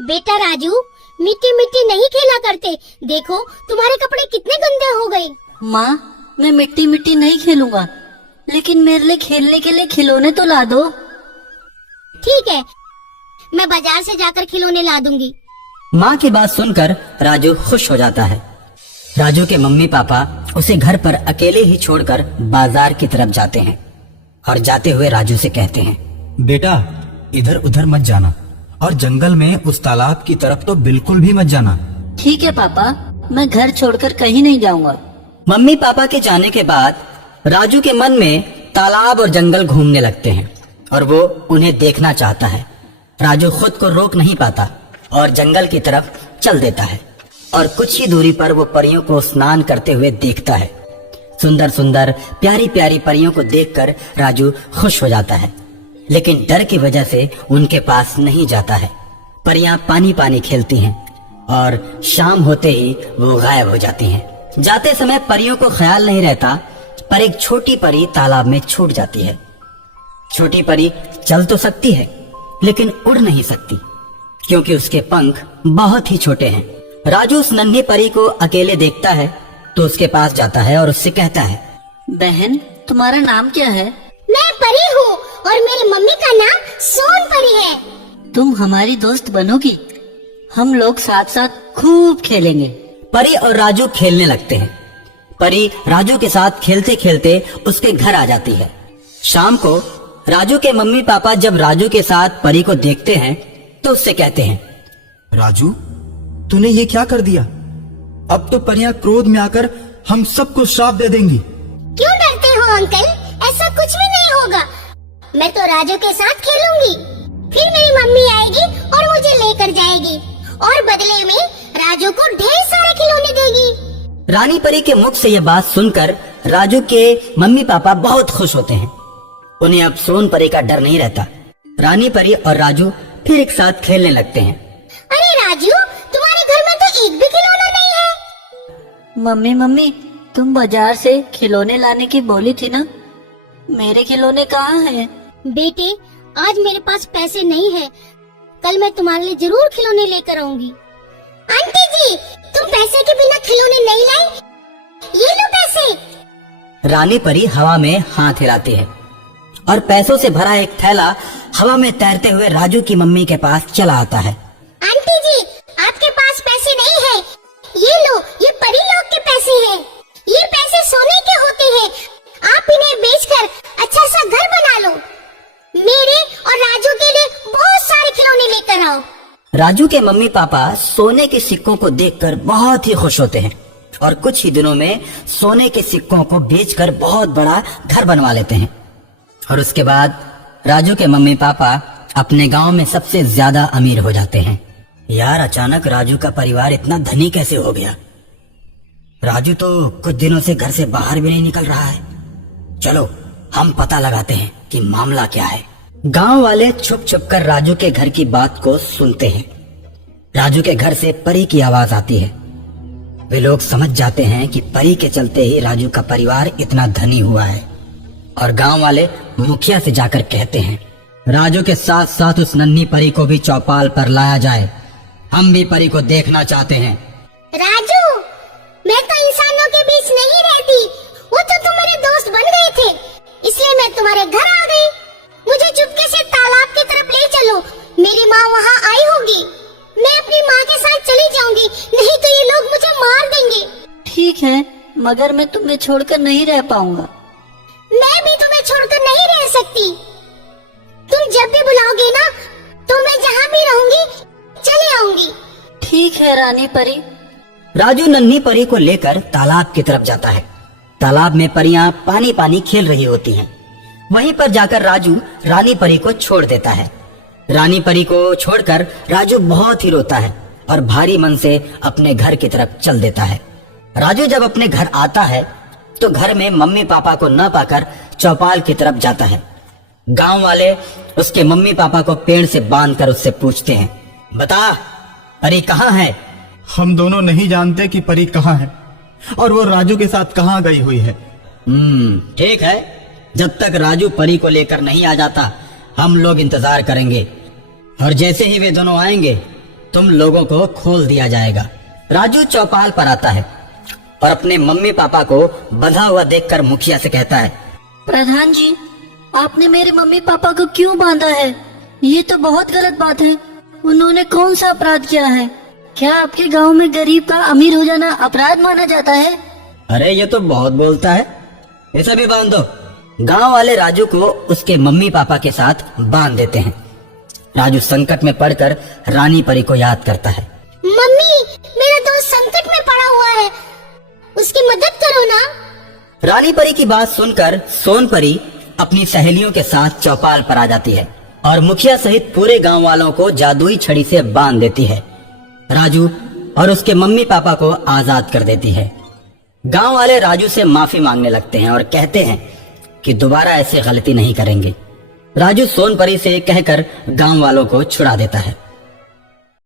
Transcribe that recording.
बेटा राजू, मिट्टी मिट्टी नहीं खेला करते। देखो तुम्हारे कपड़े कितने गंदे हो गए। माँ, मैं मिट्टी मिट्टी नहीं खेलूंगा, लेकिन मेरे लिए खेलने के लिए खिलौने तो ला दो। ठीक है, मैं बाजार से जाकर खिलौने ला दूंगी। माँ की बात सुनकर राजू खुश हो जाता है। राजू के मम्मी पापा उसे घर पर अकेले ही छोड़कर बाजार की तरफ जाते हैं और जाते हुए राजू से कहते हैं, बेटा इधर उधर मत जाना और जंगल में उस तालाब की तरफ तो बिल्कुल भी मत जाना। ठीक है पापा, मैं घर छोड़कर कहीं नहीं जाऊंगा। मम्मी पापा के जाने के बाद राजू के मन में तालाब और जंगल घूमने लगते हैं और वो उन्हें देखना चाहता है। राजू खुद को रोक नहीं पाता और जंगल की तरफ चल देता है और कुछ ही दूरी पर वो परियों को स्नान करते हुए देखता है। सुंदर सुंदर प्यारी प्यारी परियों को देखकर राजू खुश हो जाता है, लेकिन डर की वजह से उनके पास नहीं जाता है। परियां पानी पानी खेलती हैं और शाम होते ही वो गायब हो जाती हैं। जाते समय परियों को ख्याल नहीं रहता, पर एक छोटी परी तालाब में छूट जाती है। छोटी परी चल तो सकती है, लेकिन उड़ नहीं सकती क्योंकि उसके पंख बहुत ही छोटे हैं। राजू उस नन्ही परी को अकेले देखता है तो उसके पास जाता है और उससे कहता है, बहन, तुम्हारा नाम क्या है? मैं परी हूँ और मेरी मम्मी का नाम सोन परी है। तुम हमारी दोस्त बनोगी? हम लोग साथ साथ खूब खेलेंगे। परी और राजू खेलने लगते हैं। परी राजू के साथ खेलते खेलते उसके घर आ जाती है। शाम को राजू के मम्मी पापा जब राजू के साथ परी को देखते हैं तो उससे कहते हैं, राजू तूने ये क्या कर दिया? अब तो परियां क्रोध में आकर हम सबको श्राप दे देंगी। क्यों डरते हो अंकल? ऐसा कुछ भी नहीं होगा। मैं तो राजू के साथ खेलूंगी, फिर मेरी मम्मी आएगी और मुझे लेकर जाएगी और बदले में राजू को ढेर सारे खिलौने देगी। रानी परी के मुख से यह बात सुनकर राजू के मम्मी पापा बहुत खुश होते हैं। उन्हें अब सोन परी का डर नहीं रहता। रानी परी और राजू फिर एक साथ खेलने लगते हैं। अरे राजू, तुम्हारे घर में तो एक भी खिलौना नहीं है। मम्मी मम्मी, तुम बाजार से खिलौने लाने की बोली थी ना, मेरे खिलौने कहाँ हैं? बेटे, आज मेरे पास पैसे नहीं है, कल मैं तुम्हारे लिए जरूर खिलौने लेकर आऊंगी। आंटी जी, तुम पैसे के बिना खिलौने नहीं लाई? ये लो पैसे। रानी परी हवा में हाथ हिलाती है और पैसों से भरा एक थैला हवा में तैरते हुए राजू की मम्मी के पास चला आता है। आंटी जी, आपके पास पैसे नहीं है? ये लो, ये परी लोग के पैसे हैं। ये पैसे सोने के होते हैं। आप इन्हें बेचकर अच्छा सा घर बना लो। मेरे और राजू के लिए बहुत सारे खिलौने लेकर आओ। राजू के मम्मी पापा सोने के सिक्कों को देखकर बहुत ही खुश होते हैं और कुछ ही दिनों में सोने के सिक्कों को बेचकर बहुत बड़ा घर बनवा लेते हैं। और उसके बाद राजू के मम्मी पापा अपने गांव में सबसे ज्यादा अमीर हो जाते हैं। यार, अचानक राजू का परिवार इतना धनी कैसे हो गया? राजू तो कुछ दिनों से घर से बाहर भी नहीं निकल रहा है। चलो हम पता लगाते हैं कि मामला क्या है। गांव वाले छुप छुप कर राजू के घर की बात को सुनते हैं। राजू के घर से परी की आवाज आती है। वे लोग समझ जाते हैं कि परी के चलते ही राजू का परिवार इतना धनी हुआ है और गांव वाले मुखिया से जाकर कहते हैं, राजू के साथ साथ उस नन्ही परी को भी चौपाल पर लाया जाए। हम भी परी को देखना चाहते हैं। राजू, मैं तो इंसानों के बीच नहीं रहती। वो तो तुम मेरे दोस्त बन गए थे, इसलिए मैं तुम्हारे घर आ गई। मुझे चुपके से तालाब की तरफ ले चलो, मेरी माँ वहाँ आई होगी। मैं अपनी माँ के साथ चली जाऊंगी, नहीं तो ये लोग मुझे मार देंगे। ठीक है, मगर मैं तुम्हें छोड़कर नहीं रह पाऊंगा। मैं भी तुम्हें छोड़कर नहीं रह सकती। तुम जब भी बुलाओगे ना, तो मैं जहाँ भी रहूंगी चली आऊंगी। ठीक है रानी परी। राजू नन्ही परी को लेकर तालाब की तरफ जाता है। तालाब में परियां पानी पानी खेल रही होती हैं। वहीं पर जाकर राजू रानी परी को छोड़ देता है। रानी परी को छोड़कर राजू बहुत ही रोता है और भारी मन से अपने घर की तरफ चल देता है। राजू जब अपने घर आता है तो घर में मम्मी पापा को न पाकर चौपाल की तरफ जाता है। गांव वाले उसके मम्मी पापा को पेड़ से बांधकर उससे पूछते हैं, बता परी कहाँ है? हम दोनों नहीं जानते कि परी कहाँ है और वो राजू के साथ कहाँ गई हुई है। ठीक है, जब तक राजू परी को लेकर नहीं आ जाता हम लोग इंतजार करेंगे और जैसे ही वे दोनों आएंगे तुम लोगों को खोल दिया जाएगा। राजू चौपाल पर आता है और अपने मम्मी पापा को बंधा हुआ देखकर मुखिया से कहता है, प्रधान जी, आपने मेरे मम्मी पापा को क्यों बांधा है? ये तो बहुत गलत बात है। उन्होंने कौन सा अपराध किया है? क्या आपके गांव में गरीब का अमीर हो जाना अपराध माना जाता है? अरे ये तो बहुत बोलता है, इसे भी बांध दो। गांव वाले राजू को उसके मम्मी पापा के साथ बांध देते हैं। राजू संकट में पड़कर रानी परी को याद करता है। मम्मी, मेरा दोस्त संकट में पड़ा हुआ है, उसकी मदद करो ना। रानी परी की बात सुनकर सोन परी अपनी सहेलियों के साथ चौपाल पर आ जाती है और मुखिया सहित पूरे गांव वालों को जादुई छड़ी से बांध देती है। राजू और उसके मम्मी पापा को आजाद कर देती है। गांव वाले राजू से माफी मांगने लगते हैं और कहते हैं कि दोबारा ऐसी गलती नहीं करेंगे। राजू सोन परी से कहकर गांव वालों को छुड़ा देता है।